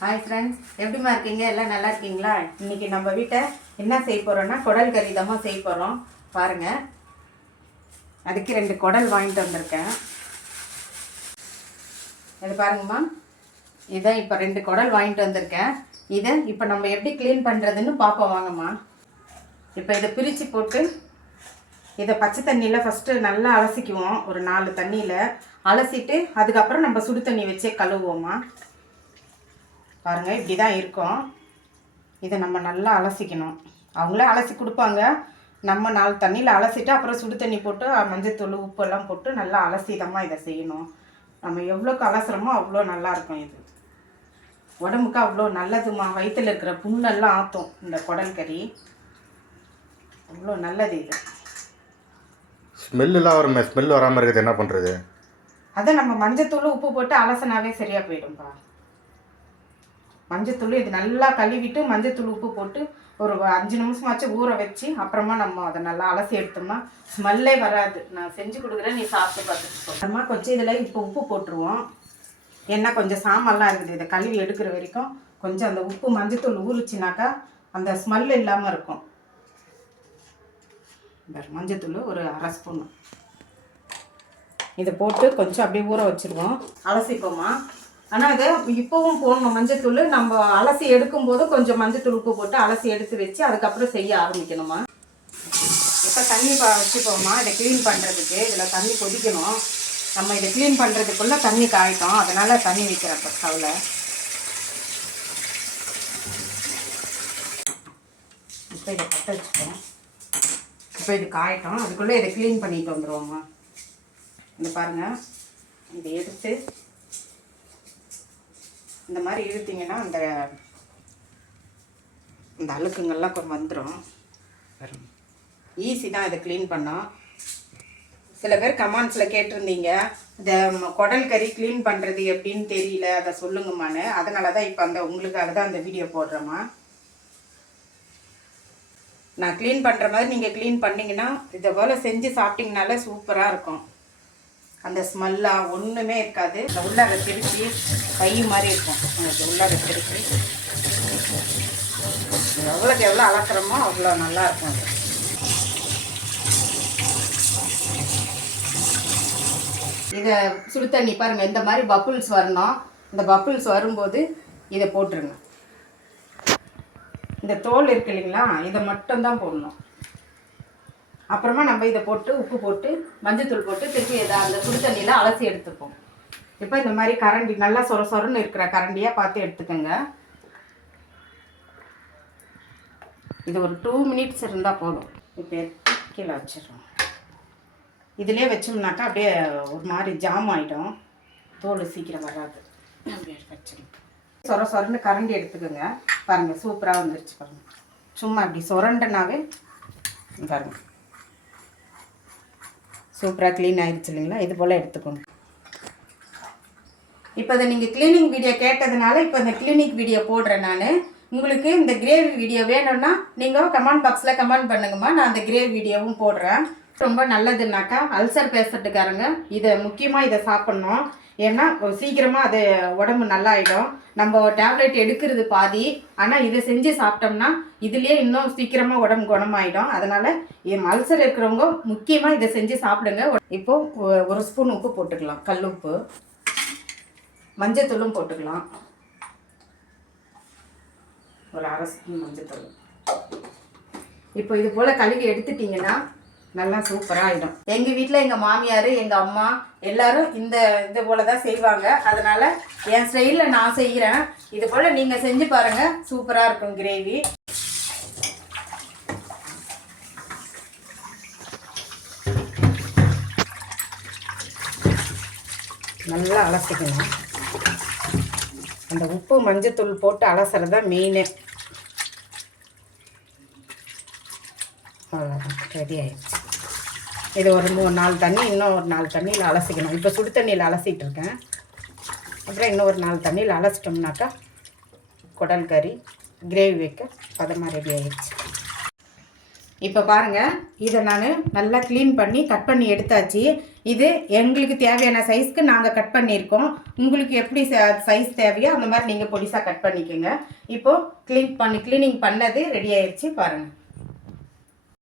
Hi friends எப்படிம்மா இருக்கீங்க? எல்லாம் நல்லா இருக்கீங்களா? இன்னைக்கு நம்ம வீட்டை என்ன செய்ய போகிறோன்னா குடல் கறி தான் செய்ய போகிறோம் பாருங்கள் அதுக்கு ரெண்டு குடல் வாங்கிட்டு வந்திருக்கேன். இது பாருங்கம்மா. இதை இப்போ ரெண்டு குடல் வாங்கிட்டு வந்திருக்கேன். இதை இப்போ நம்ம எப்படி க்ளீன் பண்ணுறதுன்னு பார்ப்போம் வாங்கம்மா. இப்போ இதை பிரித்து போட்டு இதை பச்சை தண்ணியில் ஃபஸ்ட்டு நல்லா அலசிக்குவோம். ஒரு நாலு தண்ணியில் அலசிட்டு அதுக்கப்புறம் நம்ம சுடு தண்ணி வச்சே கழுவுவோம்மா. பாருங்கள் இப்படி தான் இருக்கும். இதை நம்ம நல்லா அலசிக்கணும். அவங்களே அலசி கொடுப்பாங்க. நம்ம நாலு தண்ணியில் அலசிட்டு அப்புறம் சுடு தண்ணி போட்டு மஞ்சத்தூள் உப்பு எல்லாம் போட்டு நல்லா அலசிதமாக இதை செய்யணும். நம்ம எவ்வளோக்கு அலசுறோமோ அவ்வளோ நல்லா இருக்கும் இது. உடம்புக்கு அவ்வளோ நல்லதுமா? வயிற்றில் இருக்கிற புண்ணெல்லாம் ஆற்றும் இந்த குடல் கறி. அவ்வளோ நல்லது இது. ஸ்மெல்லாம் வருமே? ஸ்மெல் வராமல் இருக்கிறது என்ன பண்ணுறது அதை நம்ம மஞ்சத்தூள் உப்பு போட்டு அலசினாவே சரியாக போயிடும்பா. மஞ்சத்தூள் இது நல்லா கழுவிட்டு மஞ்சத்தூள் உப்பு போட்டு ஒரு அஞ்சு நிமிஷமாச்சு ஊற வச்சு அப்புறமா நம்ம அதை நல்லா அலசி எடுத்தோம்னா ஸ்மெல்லே வராது. நான் செஞ்சு கொடுக்குறேன் நீ சாப்பிட்டு பார்த்துட்டு அப்புறமா கொஞ்சம் இதில் இப்போ உப்பு போட்டுருவோம். ஏன்னா கொஞ்சம் சாமான்லாம் இருக்குது இதை கழுவி எடுக்கிற வரைக்கும் கொஞ்சம் அந்த உப்பு மஞ்சத்தூள் ஊறிச்சுனாக்கா அந்த ஸ்மெல் இல்லாமல் இருக்கும். மஞ்சத்தூள் ஒரு அரை ஸ்பூன். இதை போட்டு கொஞ்சம் அப்படியே ஊற வச்சிருவோம். அலசிப்போம்மா ஆனால் இதை இப்போவும் போடணும். மஞ்சத்தூள் நம்ம அலசி எடுக்கும்போது கொஞ்சம் மஞ்சத்தூள் உப்பு போட்டு அலசி எடுத்து வச்சு அதுக்கப்புறம் செய்ய ஆரம்பிக்கணுமா? இப்போ தண்ணி ப இதை க்ளீன் பண்ணுறதுக்கு இதில் தண்ணி கொதிக்கணும். நம்ம இதை க்ளீன் பண்ணுறதுக்குள்ளே தண்ணி காயிட்டோம் அதனால் தண்ணி வைக்கிறப்ப ஸ்டவ்வில் இப்போ இதை பற்ற வச்சுப்போம். இப்போ இது காயட்டும். அதுக்குள்ளே இதை க்ளீன் பண்ணிட்டு வந்துடுவோம்மா இந்த பாருங்கள் இதை எடுத்து இந்த மாதிரி இழுத்தீங்கன்னா அந்த இந்த அழுக்குங்கள்லாம் கொஞ்சம் வந்துடும் ஈஸி தான் இதை க்ளீன் பண்ணோம் சில பேர் கமெண்ட்ஸில் கேட்டிருந்தீங்க இந்த குடல் கறி க்ளீன் பண்ணுறது எப்படின்னு தெரியல அதை சொல்லுங்கம்மான்னு. அதனால தான் இப்போ அந்த உங்களுக்காக தான் அந்த வீடியோ போடுறேம்மா. நான் க்ளீன் பண்ணுற மாதிரி நீங்கள் க்ளீன் பண்ணிங்கன்னா இதை போல் செஞ்சு சாப்பிட்டீங்கனாலே சூப்பராக இருக்கும். அந்த ஸ்மெல்லாக ஒன்றுமே இருக்காது. இந்த உள்ளாக திருப்பி கை மாதிரி இருக்கும். உங்களுக்கு உள்ளாக திருப்பி. எவ்வளோக்கு எவ்வளோ அளக்குறோமோ அவ்வளோ நல்லாயிருக்கும் அது. இதை சுடு தண்ணி பாருங்கள் இந்த மாதிரி பப்புள்ஸ் வரணும். இந்த பப்புள்ஸ் வரும்போது இதை போட்டுருங்க. இந்த தோல் இருக்கு இல்லைங்களா? இதை மட்டும்தான் போடணும். அப்புறமா நம்ம இதை போட்டு உப்பு போட்டு மஞ்சத்தூள் போட்டு திருப்பி இதை அந்த சுடு தண்ணியில் அலசி எடுத்துப்போம். இப்போ இந்த மாதிரி கரண்டி நல்லா சொர சொரன்னு இருக்கிற கரண்டியாக பார்த்து எடுத்துக்கோங்க. இது ஒரு டூ மினிட்ஸ் இருந்தால் போதும். இப்போ கீழே வச்சிடறோம். இதிலே வச்சோம்னாக்கா அப்படியே ஒரு மாதிரி ஜாம் ஆகிடும் தோல் சீக்கிரம் வராது. அப்படியே வச்சிடும் சொர சொரன்னு கரண்டி எடுத்துக்கோங்க. பாருங்கள் சூப்பராக வந்துருச்சு பாருங்கள் சும்மா அப்படி சொரண்டனாவே பாருங்கள் சூப்பராக க்ளீன் ஆகிடுச்சு இல்லைங்களா? இது போல் எடுத்துக்கோங்க. இப்போ இதை நீங்கள் க்ளீனிங் வீடியோ கேட்டதுனால இப்போ இந்த கிளினிக் வீடியோ போடுறேன் நான். உங்களுக்கு இந்த கிரேவி வீடியோ வேணும்னா நீங்கள் கமெண்ட் பாக்ஸில் கமெண்ட் பண்ணுங்கம்மா. நான் அந்த கிரேவி வீடியோவும் போடுறேன். ரொம்ப நல்லதுன்னாக்கா அல்சர் பேஷண்ட்டுக்காரங்க இதை முக்கியமாக இதை சாப்பிட்ணும். ஏன்னா சீக்கிரமாக அது உடம்பு நல்லாயிடும். நம்ம டேப்லெட் எடுக்கிறது பாதி ஆனால் இதை செஞ்சு சாப்பிட்டோம்னா இதுலேயே இன்னும் சீக்கிரமாக உடம்பு குணமாயிடும். அதனால் என் அல்சர் இருக்கிறவங்க முக்கியமாக இதை செஞ்சு சாப்பிடுங்க. இப்போ ஒரு ஸ்பூன் உப்பு போட்டுக்கலாம். கல் உப்பு. மஞ்சத்தூளும் போட்டுக்கலாம். ஒரு அரை ஸ்பூன் மஞ்சத்தூள். இப்போ இது போல் கழுவி எடுத்துட்டிங்கன்னா நல்லா சூப்பராக ஆகிடும் எங்கள் வீட்டில் எங்கள் மாமியார் எங்கள் அம்மா எல்லாரும் இந்த இது போல் தான் செய்வாங்க. அதனால் என் ஸ்டைலில் நான் செய்கிறேன் இது போல் நீங்கள் செஞ்சு பாருங்கள் சூப்பராக இருக்கும் கிரேவி. நல்லா அலசிக்கணும். அந்த உப்பு மஞ்சத்தூள் போட்டு அலசுறது தான் மெயினு அவ்வளோதான் ரெடி ஆயிடுச்சு. இது ஒரு மூணு நாலு தண்ணி இன்னும் ஒரு நாலு தண்ணியில் அலசிக்கணும். இப்போ சுடு தண்ணியில் அலசிட்டு இருக்கேன். அப்புறம் இன்னும் ஒரு நாலு தண்ணியில் அலசிட்டோம்னாக்கா குடல் கறி கிரேவி வைக்க பதமாக ரெடி ஆயிடுச்சு. இப்போ பாருங்க இதை நான் நல்லா க்ளீன் பண்ணி கட் பண்ணி எடுத்தாச்சு. இது எங்களுக்கு தேவையான சைஸ்க்கு நாங்கள் கட் பண்ணியிருக்கோம். உங்களுக்கு எப்படி சைஸ் தேவையோ அந்த மாதிரி நீங்கள் பொடிசாக கட் பண்ணிக்கோங்க. இப்போது க்ளீன் பண்ணி க்ளீனிங் பண்ணது ரெடி ஆயிடுச்சு பாருங்கள்